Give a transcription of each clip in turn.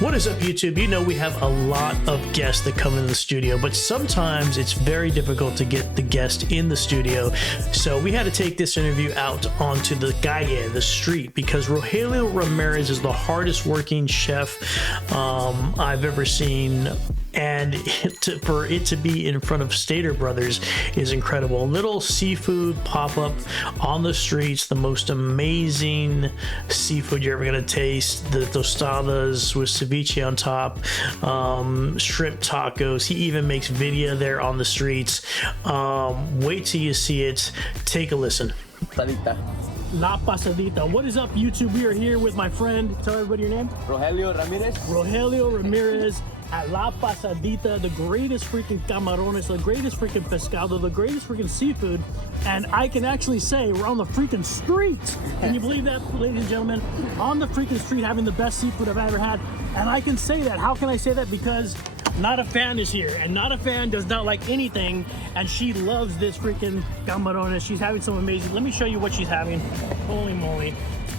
What is up, YouTube? You know we have a lot of guests that come into the studio, but sometimes it's very difficult to get the guest in the studio. So we had to take this interview out onto the calle, the street, because Rogelio Ramirez is the hardest working chef I've ever seen. And for it to be in front of Stater Brothers is incredible. Little seafood pop-up on the streets, the most amazing seafood you're ever gonna taste. The tostadas with ceviche on top, shrimp tacos. He even makes video there on the streets. Wait till you see it. Take a listen. Pasadita. La Pasadita. What is up, YouTube? We are here with my friend. Tell everybody your name. Rogelio Ramirez. Rogelio Ramirez at La Pasadita, the greatest freaking camarones, the greatest freaking pescado, the greatest freaking seafood. And I can actually say we're on the freaking street. Can you believe that, ladies and gentlemen? On the freaking street having the best seafood I've ever had. And I can say that. How can I say that? Because Not a Fan is here, and Not a Fan does not like anything, and she loves this freaking camarones. She's having some amazing. Let me show you what she's having. Holy moly.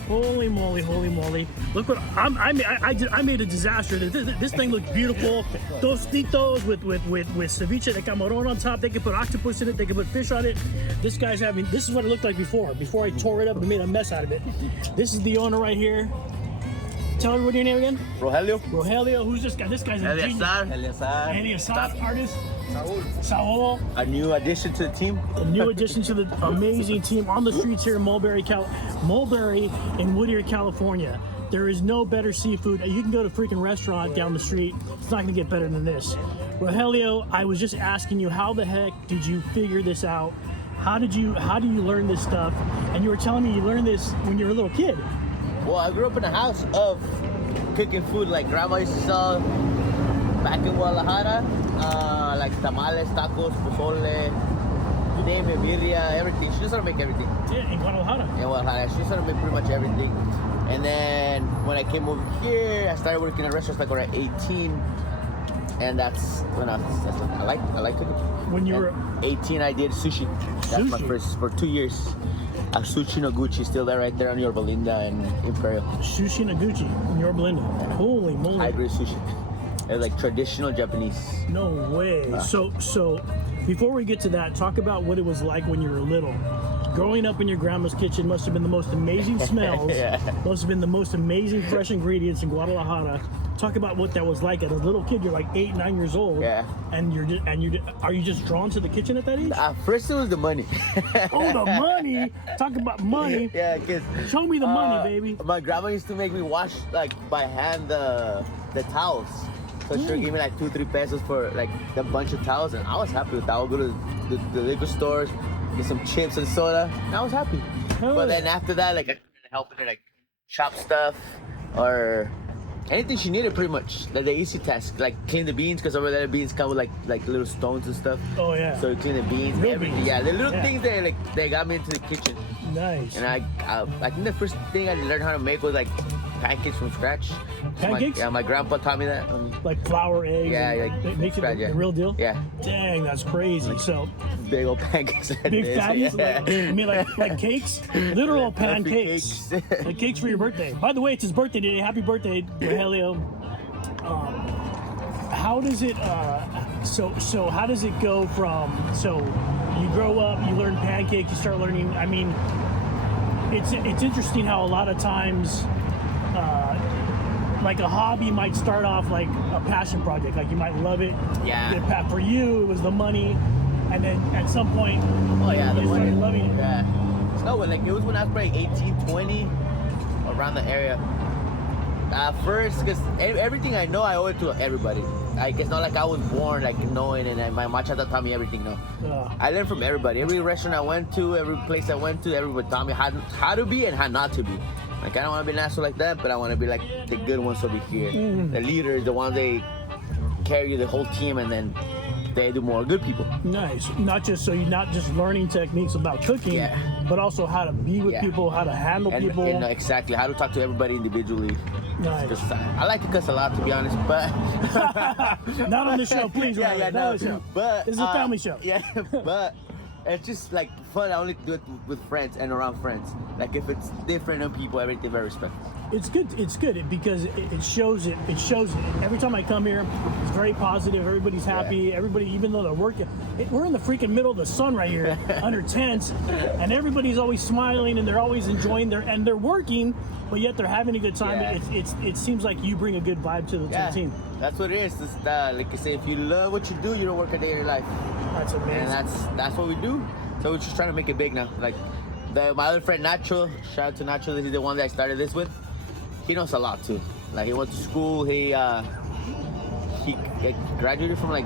Holy moly, holy moly. Look what I made a disaster. This thing looks beautiful. Tostitos with ceviche de camarón on top. They can put octopus in it, they can put fish on it. This guy's having, this is what it looked like before I tore it up and made a mess out of it. This is the owner right here. Tell everybody your name again. Rogelio. Rogelio, who's this guy? This guy's a genius. Eleazar, artist. Saul. A new addition to the team. A new addition to the amazing team on the streets here in Mulberry in Whittier, California. There is no better seafood. You can go to a freaking restaurant down the street. It's not gonna get better than this. Rogelio, I was just asking you, how the heck did you figure this out? How do you learn this stuff? And you were telling me you learned this when you were a little kid. Well, I grew up in a house of cooking food like grandma used to sell back in Guadalajara. Like tamales, tacos, pozole, you name it, birria, everything. She just started to make everything. Yeah, in Guadalajara. In Guadalajara, she started to make pretty much everything. And then when I came over here, I started working at restaurants like around 18. And that's when I like cooking. When you were 18, I did sushi. That's my first, for 2 years. Sushi no Gucci, still there, right there on Yorba Linda and Imperial. Sushi no Gucci in Yorba Linda. Holy moly. Hybrid sushi. It's like traditional Japanese. No way. So before we get to that, talk about what it was like when you were little. Growing up in your grandma's kitchen must have been the most amazing smells. Yeah. Must have been the most amazing fresh ingredients in Guadalajara. Talk about what that was like as a little kid. You're like 8, 9 years old. Yeah. And are you just drawn to the kitchen at that age? First it was the money. Oh, the money. Talk about money. Yeah, because show me the money, baby. My grandma used to make me wash like by hand the towels. So she would give me like 2-3 pesos for like a bunch of towels, and I was happy with that. I would go to the liquor stores, get some chips and soda, and I was happy. But then after that, like I started helping her like chop stuff or anything she needed, pretty much. Like the easy task, like clean the beans, because over there the beans come with like little stones and stuff. Oh yeah. So you clean the beans, Real everything. beans. Yeah, the little things that they got me into the kitchen. Nice. And I think the first thing I learned how to make was like pancakes from scratch. Pancakes? My grandpa taught me that. Like flour, eggs. Yeah, and like makes it scratch, the real deal. Yeah. Dang, that's crazy. So Big old pancakes. big fatties, Yeah. like, I mean, like cakes, literal pancakes, like cakes for your birthday. By the way, it's his birthday today. Happy birthday, Rogelio. How does it? So how does it go from? So you grow up, you learn pancakes, you start learning. I mean, it's interesting how a lot of times. Like a hobby might start off like a passion project, like you might love it. Yeah. For you, it was the money, and then at some point, Oh yeah, the you money. started loving it. Yeah. No, like it was when I was probably 18, 20, around the area. First, because everything I know, I owe it to everybody. Like it's not like I was born like knowing, and my machata taught me everything. No, I learned from everybody. Every restaurant I went to, every place I went to, everybody taught me how to be and how not to be. Like I don't want to be an asshole like that, but I want to be like the good ones over here. The leaders, the ones they carry the whole team, and then they do more good people. Nice. Not just so you're not just learning techniques about cooking, but also how to be with people, how to handle people. And exactly how to talk to everybody individually. Nice. I like to cuss a lot, to be honest, but not on the show, please. Yeah, Robert. yeah, Not no. on the show. But This is a family show. Yeah, but it's just like fun, I only do it with friends and around friends. Like if it's different and people, everything very respectful. It's good. It's good because it shows it. It shows it. Every time I come here, it's very positive. Everybody's happy. Yeah. Everybody, even though they're working, we're in the freaking middle of the sun right here, under tents, and everybody's always smiling and they're always enjoying and they're working, but yet they're having a good time. Yeah. It seems like you bring a good vibe to the team. That's what it is. It's, like I say, if you love what you do, you don't work a day in your life. That's amazing. And that's what we do. So we're just trying to make it big now. Like my other friend Nacho, shout out to Nacho. This is the one that I started this with. He knows a lot too. Like he went to school. He graduated from like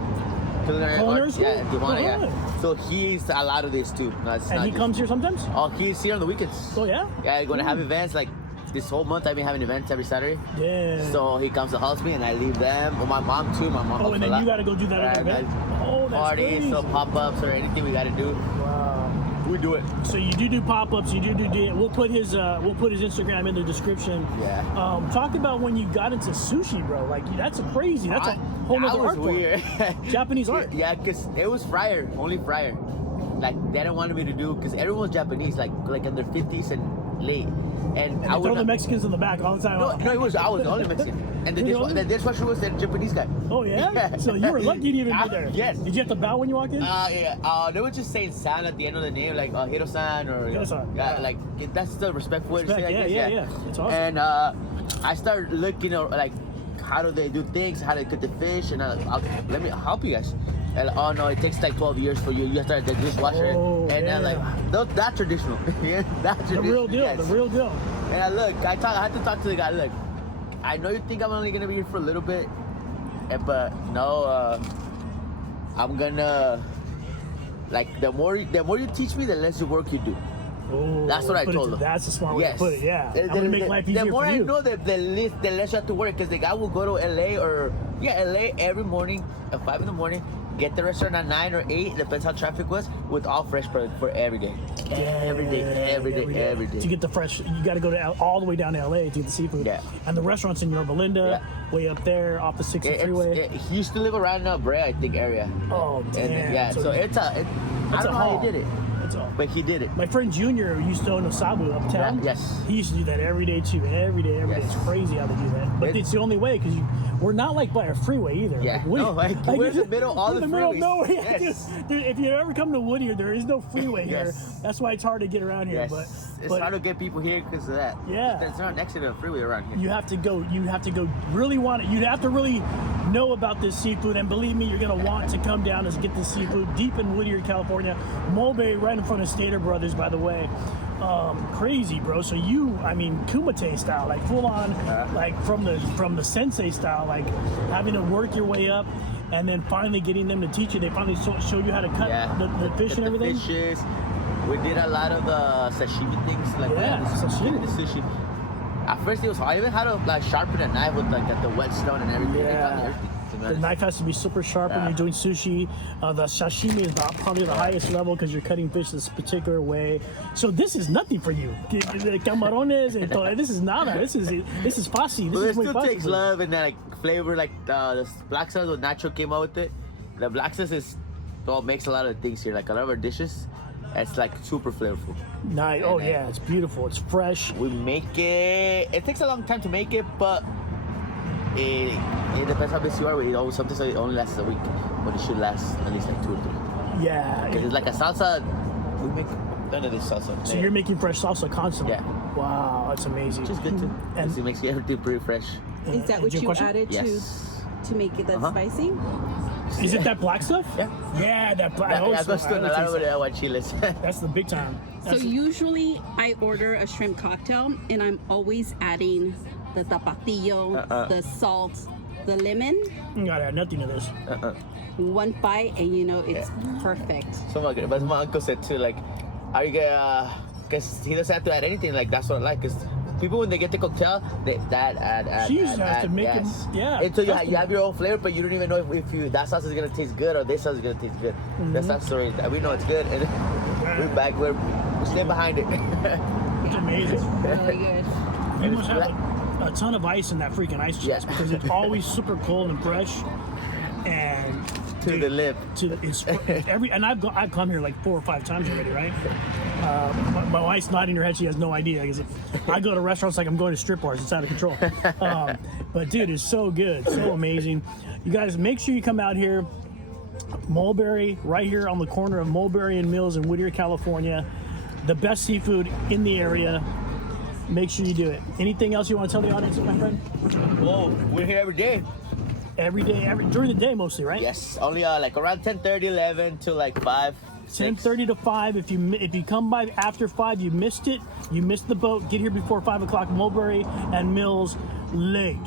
culinary arts. school? Yeah, Tijuana, Oh, yeah. really? So he's a lot of this too. No, it's And not he just- comes here sometimes. Oh, he's here on the weekends. Oh yeah. Yeah, we're gonna have events like this whole month. I've been having events every Saturday. Yeah. So he comes to host me, and I leave them. Well, my mom too. My mom. Oh, helps and a then lot. you got to go do that other event. Oh, that's Parties, crazy. so pop-ups or anything we gotta do, Wow. we do it. So you do pop-ups, you do we'll put his Instagram in the description. Yeah. Talk about when you got into sushi, bro. Like that's crazy. That's a whole That nother was art form. weird. Japanese art. Yeah, cause it was fryer, only fryer. Like they didn't want me to do, cause everyone was Japanese, like in their 50s and late. And And I they throw would the Mexicans in the back all the time. No, I was the only Mexican. And the dishwasher was the Japanese guy. Oh yeah? So you were lucky to even be there. Yes. Did you have to bow when you walked in? Yeah. They were just saying "san" at the end of the name, like Hiro-san or Hiro-san. yeah, like that's the respectful way to say it, I Respect, guess, yeah. It's awesome. And I started looking like how do they do things, how they cook the fish, and let me help you guys. And oh no, it takes like 12 years for you. You start the dishwasher, Oh, and then like that's traditional. Yeah, that's The traditional. real deal. Yes. The real deal. And I had to talk to the guy. Look, I know you think I'm only gonna be here for a little bit, but no, I'm gonna like the more you teach me, the less work you do. Oh, That's what I told him. That's a smart way to put it. Yeah. The- I'm gonna make life easier The more for I you. know, the less you have to work. Because the guy will go to LA LA every morning at 5 in the morning, get the restaurant at 9 or 8, depends how traffic was, with all fresh product for every day. Every day. To get the fresh, you got to go to all the way down to LA to get the seafood. Yeah. And the restaurants in Yorba Linda, way up there off the 60 freeway. He used to live around Brea, I think, area. Oh, damn. And yeah, so I it's don't know how haul. he did it, It's all. but he did it. My friend Junior used to own Osabu uptown. Yeah, yes. He used to do that every day too. Every day. Yes. It's crazy how they do that. But it's the only way because we're not like by a freeway either. Yeah. Like, Whittier- No, we're in the middle of all we're the in the middle of freeways. nowhere. Yes. Dude, if you ever come to Whittier, there is no freeway here. Yes. That's why it's hard to get around here. Yes, But it's hard to get people here because of that. Yeah. It's not next to the freeway around here. you have to go really want it. You'd have to really know about this seafood, and believe me, you're gonna want to come down and get this seafood deep in Whittier, California. Mulberry, right in front of Stater Brothers, by the way. Crazy, bro. So Kumite style, like full on, like from the sensei style, like having to work your way up, and then finally getting them to teach you. They finally show you how to cut the fish and everything. The fishes. We did a lot of the sashimi things like that. Sashimi. The sushi. At first it was hard. I even had to like sharpen a knife with like the whetstone and everything. They taught me everything, to be The honest. knife has to be super sharp when Yeah. you're doing sushi. The sashimi is probably the highest level because you're cutting fish this particular way. So this is nothing for you. The camarones and todo. This is nada. This is fácil. But This it is muy still fácil. takes love and that like flavor, like the black sauce with Nacho came out with it. The black sauce makes a lot of things here, like a lot of our dishes. It's like super flavorful. Nice. Oh yeah, it's beautiful. It's fresh. We make it. It takes a long time to make it, but it depends how busy you are. Sometimes it only lasts a week, but it should last at least like 2 or 3. Yeah. It's like a salsa. We make none of this salsa. So you're making fresh salsa constantly. Yeah. Wow, that's amazing. Which is good too. And- Because it makes everything pretty fresh. Is that what Did you you question? added Yes. to make it that spicy? Is it that black stuff? Yeah. Yeah, that black. Yeah, I goes to a lot of aguachiles. That's the big time. So That's usually I order a shrimp cocktail and I'm always adding the tapatio, the salt, the lemon, you gotta add nothing to this. one bite and it's perfect. But my uncle said too, like, are you gonna, because he doesn't have to add anything, like, that's what I like, because people, when they get the cocktail, they add. She used to have to make it, yeah. Until you, custom. you have your own flavor, but you don't even know if that sauce is gonna taste good or this sauce is gonna taste good. That's not story. We know it's good, and we're back. We stay behind it. It's amazing. Really good. You must have a ton of ice in that freaking ice chest Yeah. because it's always super cold and fresh. And To the lip. It's and I've come here like 4 or 5 times already, right? My wife's nodding her head; she has no idea because I go to restaurants like I'm going to strip bars. It's out of control. But dude, it's so good, so amazing. You guys, make sure you come out here. Mulberry, right here on the corner of Mulberry and Mills in Whittier, California. The best seafood in the area. Make sure you do it. Anything else you want to tell the audience, my friend? Well, we're here every day. Every day, during the day mostly, right? Yes, only like around 10:30, 11 till like 5. 10:30 to 5. If you come by after 5, you missed it. You missed the boat. Get here before 5 o'clock. Mulberry and Mills late.